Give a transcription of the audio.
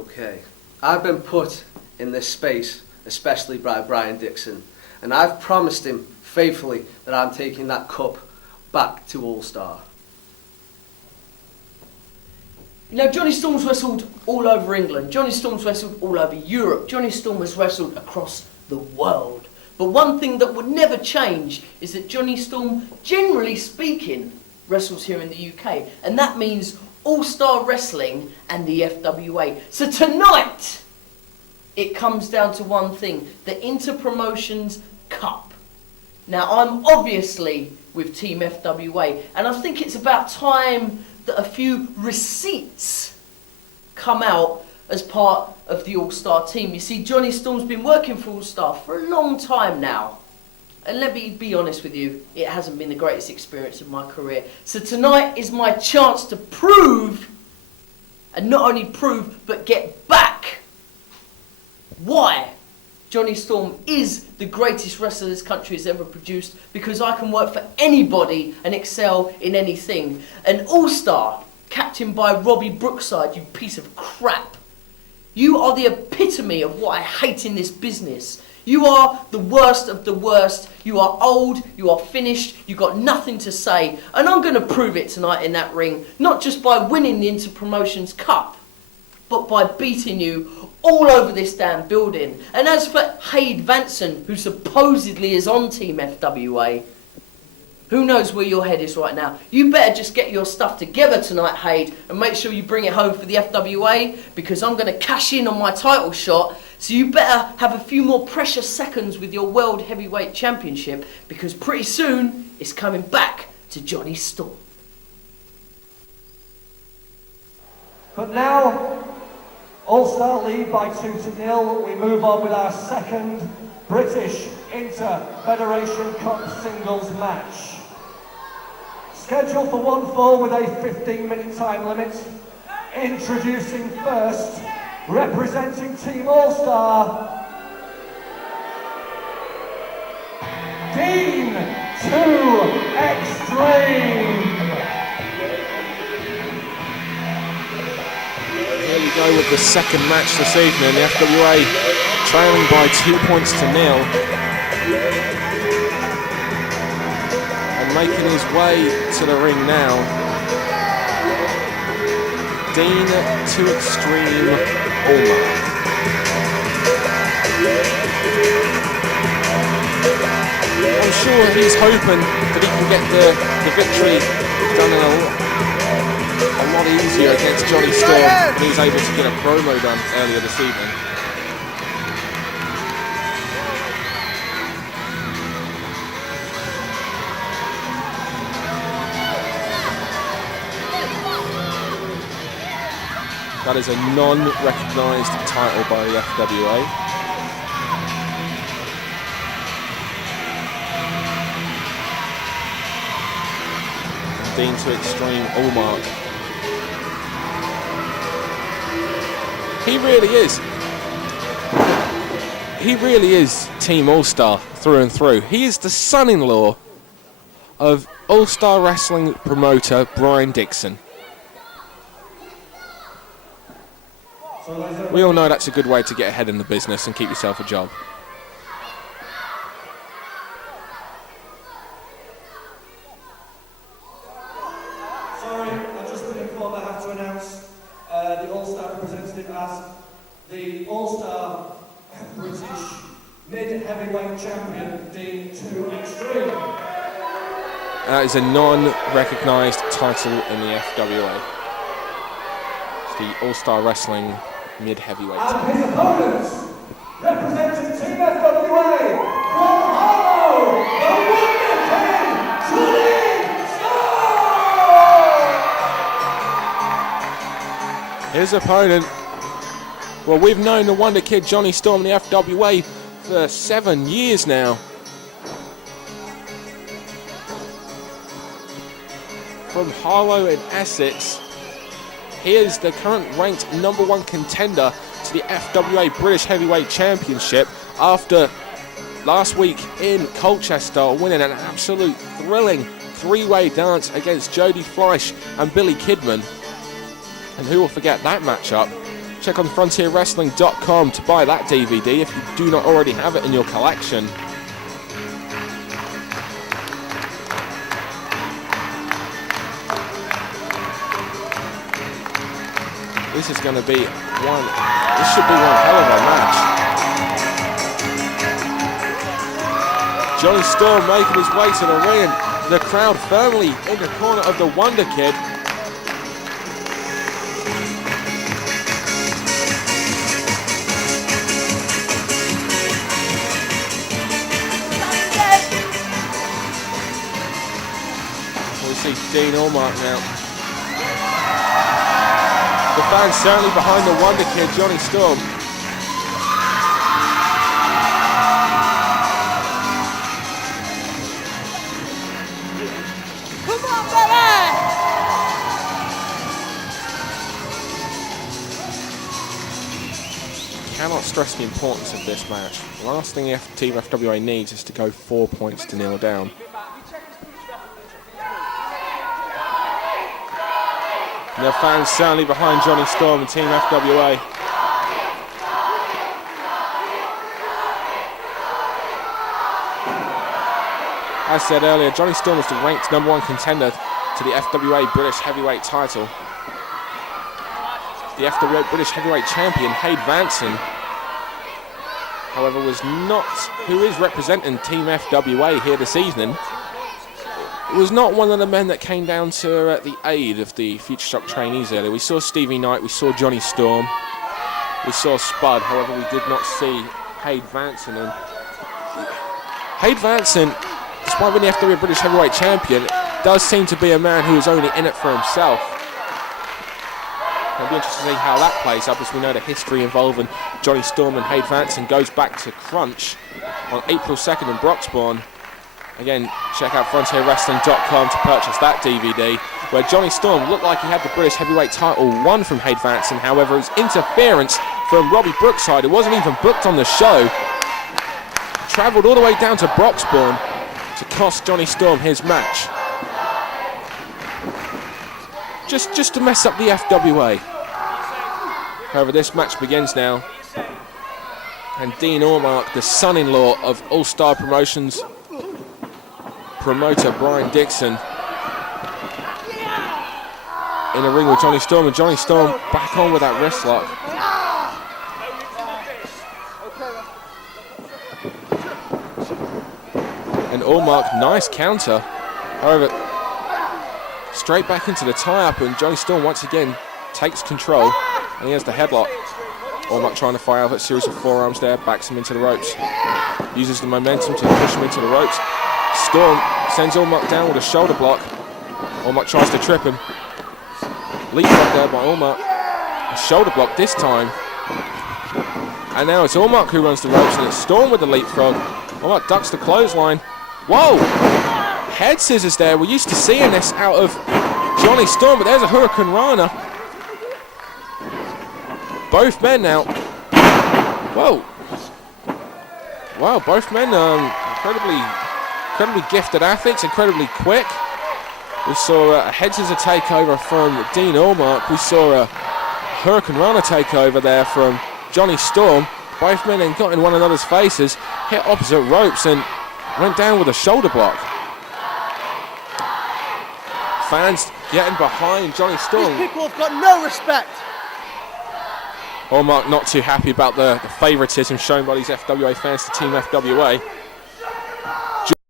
Okay. I've been put in this space, especially by Brian Dixon, and I've promised him faithfully that I'm taking that cup back to All-Star. You know, Jonny Storm's wrestled all over England. Jonny Storm's wrestled all over Europe. Jonny Storm has wrestled across the world. But one thing that would never change is that Jonny Storm, generally speaking, wrestles here in the UK. And that means All-Star Wrestling and the FWA. So tonight, it comes down to one thing, the Interpromotions Cup. Now, I'm obviously with Team FWA, and I think it's about time that a few receipts come out as part of the All-Star team. You see, Jonny Storm's been working for All-Star for a long time now. And let me be honest with you, it hasn't been the greatest experience of my career. So tonight is my chance to prove, and not only prove, but get back why Jonny Storm is the greatest wrestler this country has ever produced, because I can work for anybody and excel in anything. An All-Star, captained by Robbie Brookside, you piece of crap. You are the epitome of what I hate in this business. You are the worst of the worst. You are old, you are finished, you got nothing to say. And I'm going to prove it tonight in that ring, not just by winning the Interpromotions Cup, but by beating you all over this damn building. And as for Hayde Vanson, who supposedly is on Team FWA, who knows where your head is right now? You better just get your stuff together tonight, Hayde, and make sure you bring it home for the FWA, because I'm going to cash in on my title shot. So you better have a few more precious seconds with your World Heavyweight Championship, because pretty soon it's coming back to Jonny Storm. But now, All-Star lead by 2-0. We move on with our second British Inter-Federation Cup singles match. Scheduled for one fall with a 15-minute time limit. Introducing first, representing Team All-Star, Dean to Xtreme. Here we go with the second match this evening. The FWA trailing by 2 points to 0. And making his way to the ring now, Dean to Xtreme Allmark. I'm sure he's hoping that he can get the victory done a lot easier against Jonny Storm, and he was able to get a promo done earlier this evening. That is a non-recognised title by the FWA. Dean to Xtreme Allmark. He really is. He really is Team All-Star through and through. He is the son-in-law of All-Star Wrestling promoter Brian Dixon. We all know that's a good way to get ahead in the business and keep yourself a job. Sorry, I've just been informed I have to announce the All-Star representative as the All-Star British Mid-Heavyweight Champion, Dean to Xtreme. That is a non-recognised title in the FWA. It's the All-Star Wrestling Mid-Heavyweight. And his opponents, representing Team FWA from Harlow, the Wonder King, Jonny Storm! His opponent, well, we've known the Wonder Kid Jonny Storm in the FWA for 7 years now. From Harlow in Essex, he is the current ranked #1 contender to the FWA British Heavyweight Championship after last week in Colchester winning an absolute thrilling three-way dance against Jody Fleisch and Billy Kidman. And who will forget that matchup? Check on frontierwrestling.com to buy that DVD if you do not already have it in your collection. This is going to be this should be one hell of a match. Jonny Storm making his way to the ring, and the crowd firmly in the corner of the Wonder Kid. We see Dean Allmark now. The fans certainly behind the Wonder Kid, Jonny Storm. Come on, baby! Cannot stress the importance of this match. The last thing Team FWA needs is to go 4 points to 0 down. And the fans certainly behind Jonny Storm and Team FWA. As said earlier, Jonny Storm was the ranked #1 contender to the FWA British Heavyweight title. The FWA British Heavyweight champion, Hayde Vanson, however, who is representing Team FWA here this evening, was not one of the men that came down to the aid of the Future Shock trainees earlier. We saw Stevie Knight, we saw Jonny Storm, we saw Spud, however we did not see Hayde Vanson. And Hayde Vanson, despite being the FWA British Heavyweight champion, does seem to be a man who is only in it for himself. It'll be interesting to see how that plays up, as we know the history involving Jonny Storm and Hayde Vanson goes back to Crunch on April 2nd in Broxbourne. Again, check out frontierwrestling.com to purchase that DVD, where Jonny Storm looked like he had the British Heavyweight title won from Hayde Vanson. However, his interference from Robbie Brookside, who wasn't even booked on the show, travelled all the way down to Broxbourne to cost Jonny Storm his match. Just to mess up the FWA. However, this match begins now, and Dean Allmark, the son-in-law of All-Star Promotions promoter Brian Dixon, in a ring with Jonny Storm, and Jonny Storm back on with that wrist lock. And Allmark, nice counter. However, straight back into the tie-up, and Jonny Storm once again takes control, and he has the headlock. Allmark trying to fire out a series of forearms there, backs him into the ropes, uses the momentum to push him into the ropes. Storm sends Allmark down with a shoulder block. Allmark tries to trip him. Leapfrog there by Allmark. A shoulder block this time. And now it's Allmark who runs the ropes, and it's Storm with the leapfrog. Allmark ducks the clothesline. Whoa! Head scissors there. We're used to seeing this out of Jonny Storm, but there's a Hurricane Rana. Both men now. Whoa. Wow, both men incredibly gifted athletes, incredibly quick. We saw a head scissor takeover from Dean Allmark. We saw a Hurricane Rana takeover there from Jonny Storm. Both men then got in one another's faces, hit opposite ropes, and went down with a shoulder block. Fans getting behind Jonny Storm. These people have got no respect. Allmark not too happy about the favouritism shown by these FWA fans to Team FWA.